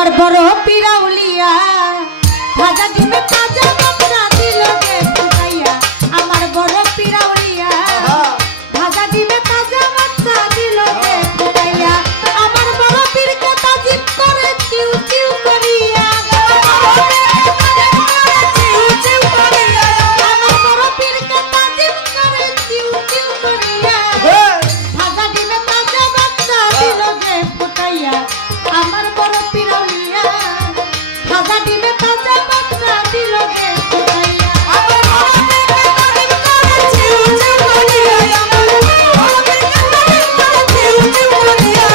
আমার বড় পিরাউলিয়া ভাজা ডিমে তাজা বাচ্চা দিল গে ফুটাইয়া আমার বড় পিরাউলিয়া ভাজা ডিমে তাজা বাচ্চা দিল গে ফুটাইয়া আমার বড় পীর কথা জিপ করে চিউ চিউ করিয়া আমার বড় পীর কথা জিপ করে চিউ চিউ করিয়া ভাজা ডিমে তাজা বাচ্চা দিল গে ফুটাইয়া আমার বড় পিরাউলিয়া ভাজা ডিমে তাজা বাচ্চা দিল গে ফুটাইয়া আমার বড় পীর কথা জিপ করে চিউ চিউ করিয়া আমার বড় পীর কথা জিপ করে চিউ চিউ করিয়া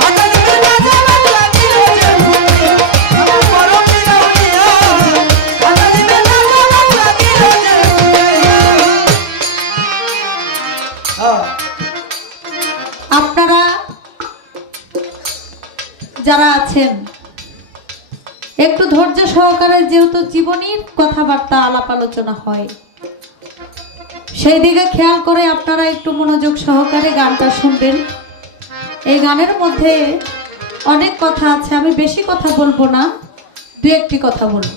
ভাজা ডিমে তাজা বাচ্চা দিল গে ফুটাইয়া আমার বড় পিরাউলিয়া ভাজা ডিমে তাজা বাচ্চা দিল গে ফুটাইয়া। আপনারা যারা আছেন একটু ধৈর্য সহকারে যেহেতু জীবনীর কথাবার্তা আলাপ আলোচনা হয় সেই দিকে খেয়াল করে আপনারা একটু মনোযোগ সহকারে গানটা শুনবেন। এই গানের মধ্যে অনেক কথা আছে, আমি বেশি কথা বলবো না, দু একটি কথা বলবো।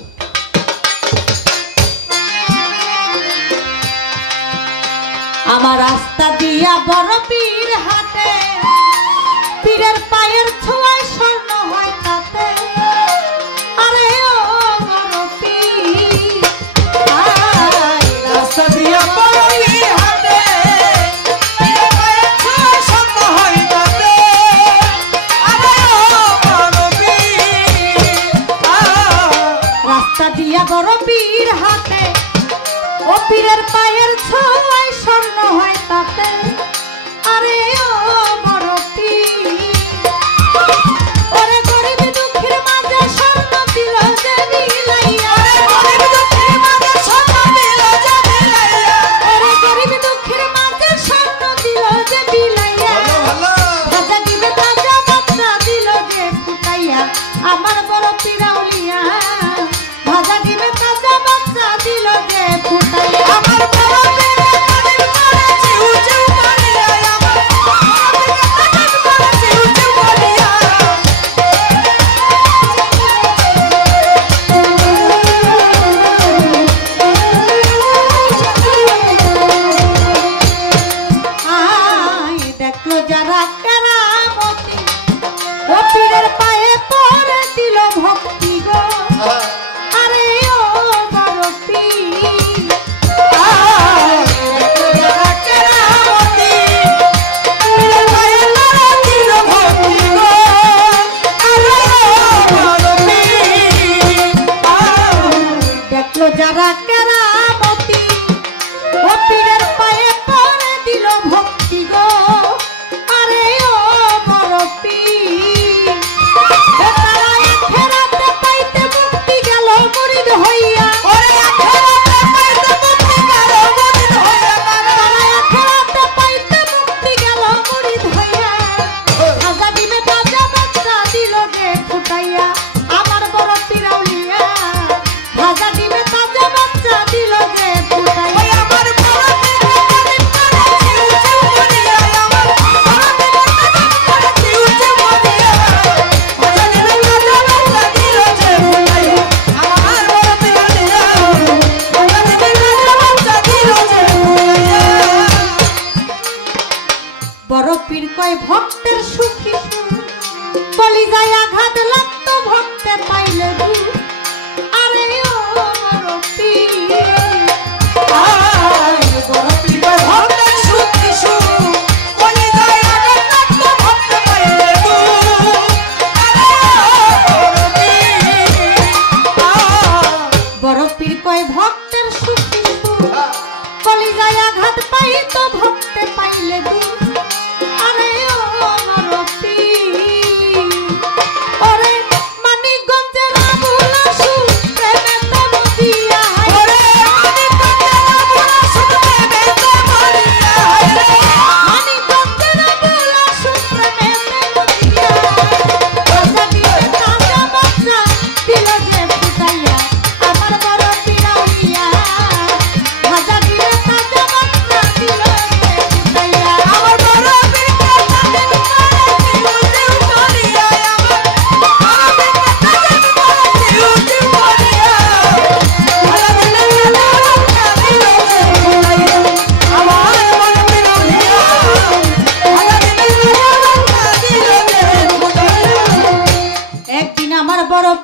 আমার রাস্তা দিয়া বড় পীর হাতে পীরের পায়ের ছোঁয়ায় স্বর্ণ হয় তাতে আরে ও বড় পীর রাস্তা দিয়া বড় পীর হাতে পীরের পায়ের ছোঁয়ায় স্বর্ণ হয় তাতে আরে ও বড় পীর রাস্তা দিয়া বড় পীর হাতে ও পীরের পায়ের ছোঁয়ায় স্বর্ণ হয় তাতে আরে ও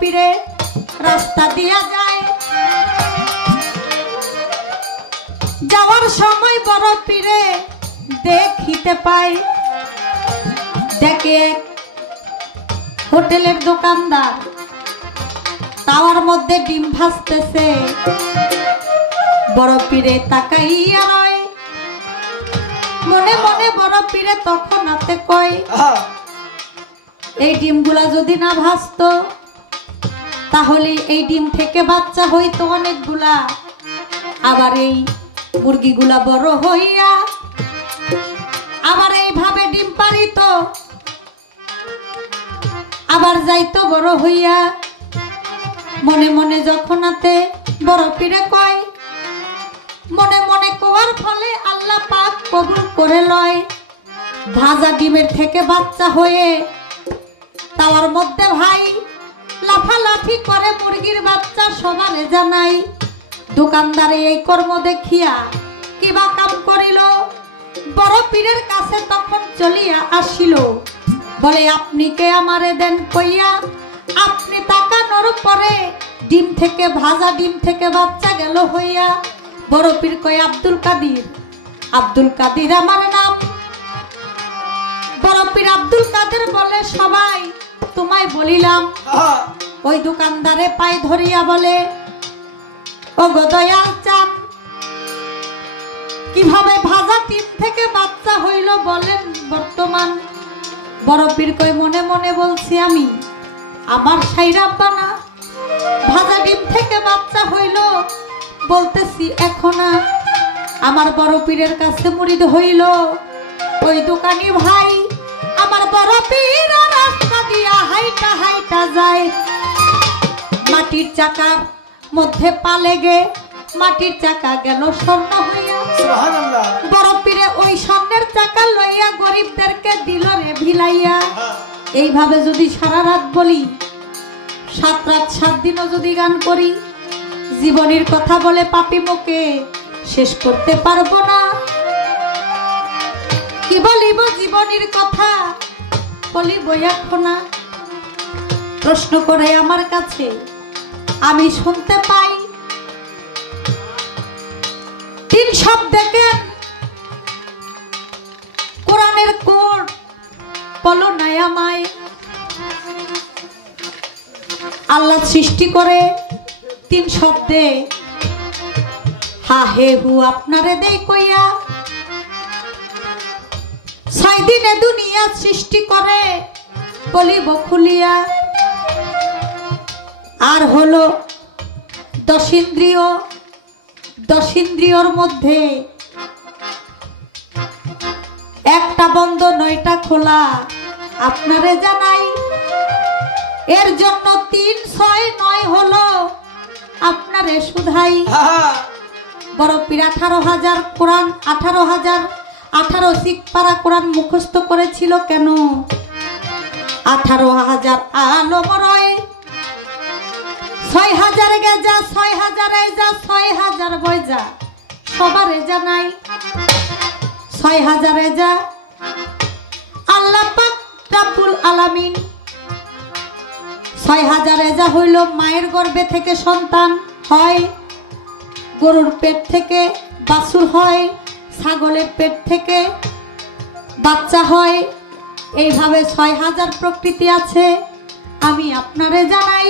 পীরে রাস্তা দিয়া যায়। যাওয়ার সময় বড় পীরে দেখিতে পাই, দেখে হোটেলের দোকানদার তাওয়ার মধ্যে ডিম ভাজতেছে। বড় পীরে তাকাইয়া রয়, মনে মনে বড় পীরে তখন হাতে কয়, এই ডিমগুলা যদি না ভাজতো তাহলে এই ডিম থেকে বাচ্চা হইতো অনেকগুলা, আবার এই মুরগিগুলা বড় হইয়া আবার এইভাবে ডিম পারিত, আবার যাইতো বড় হইয়া। মনে মনে যখন হাতে বড় পীরে কয়, মনে মনে কোয়ার ফলে আল্লাহ পাক কবুল করে লয়। ভাজা ডিমের থেকে বাচ্চা হয়ে তাওয়ার মধ্যে ভাই লাফালাফি করে মুরগির বাচ্চা সবারে জানাই। দোকানদারে এই কর্ম দেখিয়া কিবা কাম করিল, বড় পীরের কাছে তখন চলিয়া আসিল, বলে আপনি কে আমারে দেন কইয়া। আপনি তাকানোর পরে ডিম থেকে ভাজা ডিম থেকে বাচ্চা গেল হইয়া। বড় পীর কয়, আব্দুল কাদির। আব্দুল কাদির আমার নাম। বড় পীর আব্দুল কাদের বলে, সবাই তোমায় বলিলাম। ওই দোকানদারে পায়ে ধরিয়া বলে, ও গো দয়াল চান, কিভাবে ভাজা ডিম থেকে বাচ্চা হইল বলেন বর্তমান। বড় পীর কয়, মনে মনে বলছি আমি, আমার সাইরাব্বা না, ভাজা ডিম থেকে বাচ্চা হইল বলতেছি এখন। আমার বড় পীরের কাছে মুরিদ হইল ওই দোকানি ভাই। আমার বড় পীর রাস্তা দিয়া হাইটা হাইটা যায়, মাটির চাকার মধ্যে পা লেগে মাটির চাকা গেল স্বর্ণ হইয়া। সুবহানাল্লাহ। বড় পীরে ওই স্বর্ণের চাকা লইয়া গরিবদেরকে দিল রে ভিলাইয়া। এইভাবে যদি সারা রাত বলি, 7 রাত 7 দিনও যদি গান করি, জীবনের কথা বলে পাপী মুখে শেষ করতে পারবো না। কি বলিব জীবনের কথা, বলিব এখন। প্রশ্ন করে আমার কাছে আমি শুনতে পাই, 3 শব্দকে কোরআনের কোড বলো নাই আমায়। আল্লাহ সৃষ্টি করে 3 শব্দে, হা হে হু আপনারে দেই কইয়া। 6 দিনে দুনিয়া সৃষ্টি করে বলিব খুলিয়া। আর হলো 10 ইন্দ্রিয়, 10 ইন্দ্রিয়র মধ্যে একটা বন্ধ 9টা খোলা আপনারে জানাই। এর জন্য 3 6 9 হলো আপনারে শুধাই। বড় পীর 18,000 কোরআন 18 শিখপারা কোরআন মুখস্থ করেছিল কেন? 18,000 আলম রয়, 6,000 গেজা, 6,000 এজা, 6,000 বইজা সবারে জানাই। 6,000 এজা আল্লাহ পাক রব্বুল আলামিন। 6,000 এজা হইল মায়ের গর্ভে থেকে সন্তান হয়, গরুর পেট থেকে বাছুর হয়, ছাগলের পেট থেকে বাচ্চা হয়। এইভাবে 6,000 প্রকৃতি আছে, আমি আপনারে জানাই।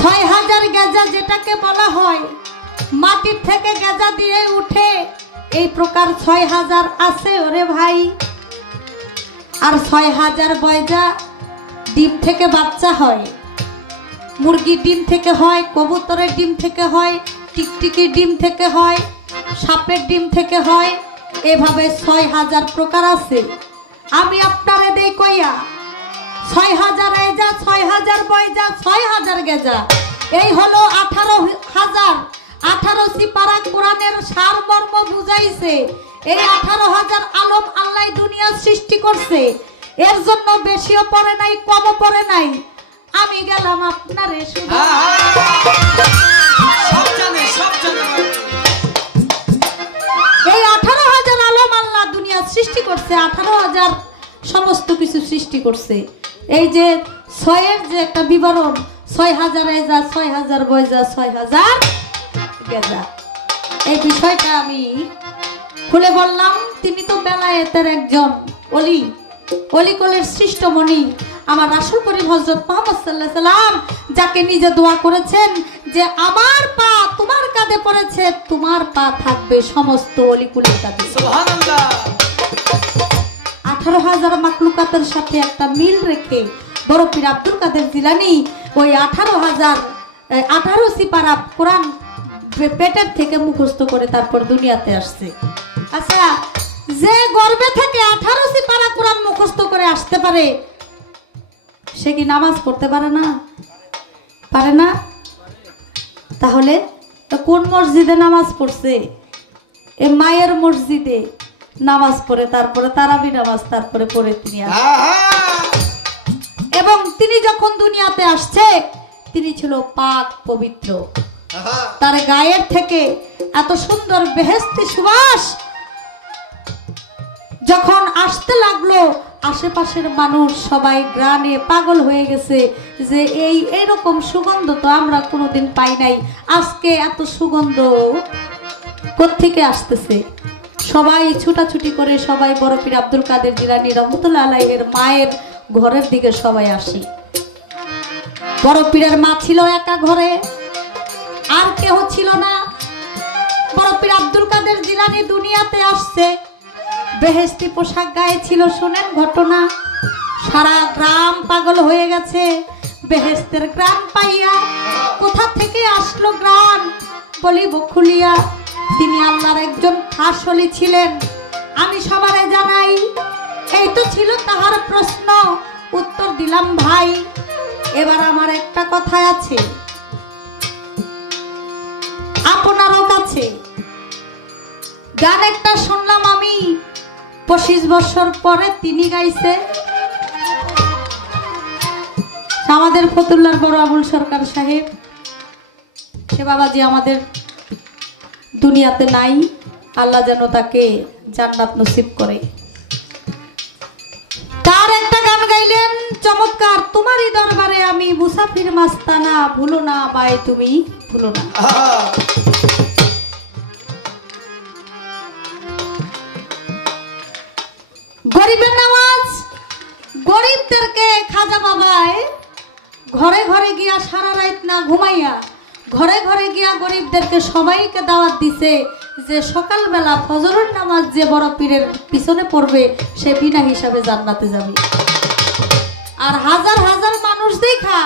6,000 গেজা যেটাকে বলা হয় মাটির থেকে গেজা দিয়ে উঠে, এই প্রকার 6,000 আছে ওরে ভাই। আর 6,000 বয়জা ডিম থেকে বাচ্চা হয়, মুরগির ডিম থেকে হয়, কবুতরের ডিম থেকে হয়, টিকটিকির ডিম থেকে হয়, সাপের ডিম থেকে হয়। এভাবে 6,000 প্রকার আছে, আমি আপনারে দেই কইয়া। 6,000 এজা, 6,000 বয়জা, 6,000 গেজা, এই হলো 18,000। 18 সিপারা কোরআনের সারমর্ম বুঝাইছে। এই 18,000 আলম আল্লাহ দুনিয়া সৃষ্টি করছে, এর জন্য বেশিও পড়ে নাই কমও পড়ে নাই। আমি গেলাম আপনারে শুধু এই 18,000 আলম আল্লাহ দুনিয়া সৃষ্টি করছে, 18,000 সমস্ত কিছু সৃষ্টি করছে। এই যে 6-এর যে একটা বিবরণ, 6000 এজা 6000 বয়জা 6000 গেজা, এই বিষয়টা আমি খুলে বললাম। তিনি তো বেলায়েতের একজন অলি, অলিকুলের সৃষ্টমণি আমার রাসূল করিম হযরত মুহাম্মদ সাল্লাল্লাহু আলাইহি সাল্লাম, যাকে নিজে দোয়া করেছেন যে আমার পা তোমার কাঁধে পড়েছে, তোমার পা থাকবে সমস্ত অলিকুলের কাঁধে। সুবহানাল্লাহ। 18,000 মাখলুকাতের সাথে একটা মিল রেখে বড় পীর আব্দুল কাদের জিলানী ওই 18 সিপারা কোরআন পেটের থেকে মুখস্থ করে তারপর দুনিয়াতে আসছে। আচ্ছা, যে গর্ভে থেকে 18 সিপারা কোরআন মুখস্থ করে আসতে পারে, সে কি নামাজ পড়তে পারে না? পারে না? তাহলে কোন মসজিদে নামাজ পড়ছে? এ মায়ের মসজিদে নামাজ পড়ে, তারপরে তারাবি নামাজ তারপরে পড়ে তিনি এবং তিনি যখন দুনিয়াতে আসছে তিনি ছিল পাক পবিত্র। তার গায়ের থেকে এত সুন্দর বেহেশতি সুবাস যখন আসতে লাগলো, আশেপাশের মানুষ সবাই গ্রানে পাগল হয়ে গেছে যে এইরকম সুগন্ধ তো আমরা কোনোদিন পাই নাই, আজকে এত সুগন্ধ কোত্থেকে আসতেছে। সবাই ছুটাছুটি করে সবাই বড় পীর আব্দুল কাদের জিলানী রহমতুল্লাহ আলাইহির মায়ের ঘরের দিকে সবাই আসি। বড় পীরের মা ছিল একা ঘরে, আর কেউ ছিল না। বড় পীর আব্দুল কাদের জিলানী দুনিয়াতে আসছে, বেহেশতি পোশাক গায়ে ছিল। শুনেন ঘটনা, সারা গ্রাম পাগল হয়ে গেছে বেহেশতের গ্রাম পাইয়া। কোথা থেকে আসলো গ্রাম বলিব খুলিয়া, তিনি আল্লাহর একজন খাস ওলি ছিলেন। আমি সবারে জানাই, এই তো ছিল তাহার প্রশ্ন, উত্তর দিলাম ভাই। এবার আমার একটা কথা আছে আপনারও কাছে। গান একটা শুনলাম আমি 25 বছর পরে, তিনি গাইছে আমাদের ফতুল্লার বড় আবুল সরকার সাহেব। সে বাবাজি আমাদের দুনিয়াতে নাই, আল্লাহ যেন তাকে জান্নাত নসিব করে। তার একটা গান গাইলেন চমৎকার, তোমারই দরবারে আমি মুসাফির মাস্তানা, ভুলো না আমায় তুমি ভুলো না। গরিবের নামাজ, গরিবদেরকে খাজা বাবায় ঘরে ঘরে গিয়া সারা রাত না ঘুমাইয়া ঘরে ঘরে গিয়া গরিবদেরকে সবাইকে দাওয়াত দিছে যে সকালবেলা ফজরের নামাজ যে বড় পীরের পিছনে পড়বে সে বিনা হিসাবে জান্নাতে যাবে। আর হাজার হাজার মানুষ দেখা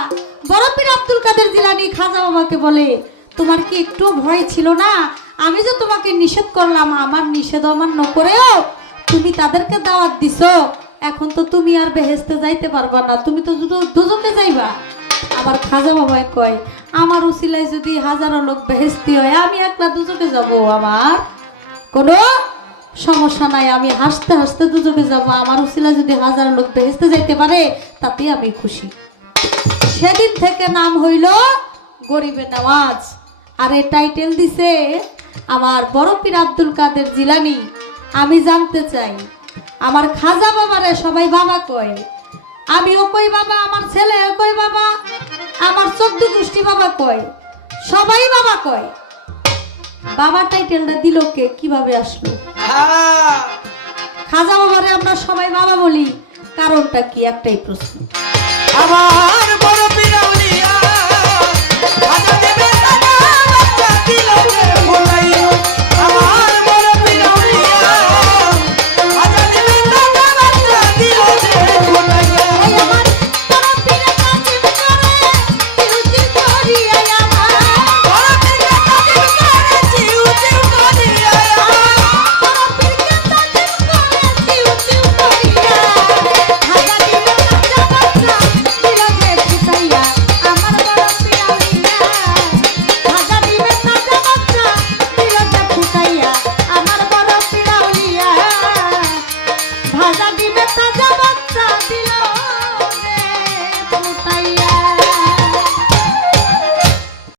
বড় পীর আব্দুল কাদের জিলানী খাজা বাবাকে বলে, তোমার কি একটু ভয় ছিল না? আমি যে তোমাকে নিষেধ করলাম, আমার নিষেধ অমান্য করেও তুমি তাদেরকে দাওয়াত দিছো, এখন তো তুমি আর বেহেশতে যাইতে পারবা না, তুমি তো দুজনে যাইবা। আবার খাজা বাবাই কয়, আমার উসিলায় যদি হাজারো লোক বেহেশতি হয়, আমি একলা দুজকে যাব, আমার কোনো সমস্যা নাই, আমি হাসতে হাসতে দুজকে যাব, আমার উসিলায় যদি হাজার লোক বেহেশতে যাইতে পারে তাতে আমি খুশি। সেদিন থেকে নাম হইল গরিবের নামাজ। আর এই টাইটেল দিছে আমার বড় পীর আব্দুল কাদের জিলানী। আমি জানতে চাই, আমার খাজা বাবারে সবাই বাবা কয়, আমিও কই বাবা, আমার ছেলে কই বাবা, আমার 14 গোষ্ঠী বাবা কয়, সবাই বাবা কয়। বাবা টাইটেলটা দিল কে, কিভাবে আসলো? খাজা বাবারে আমরা সবাই বাবা বলি, কারণটা কি? একটাই প্রশ্ন, আমার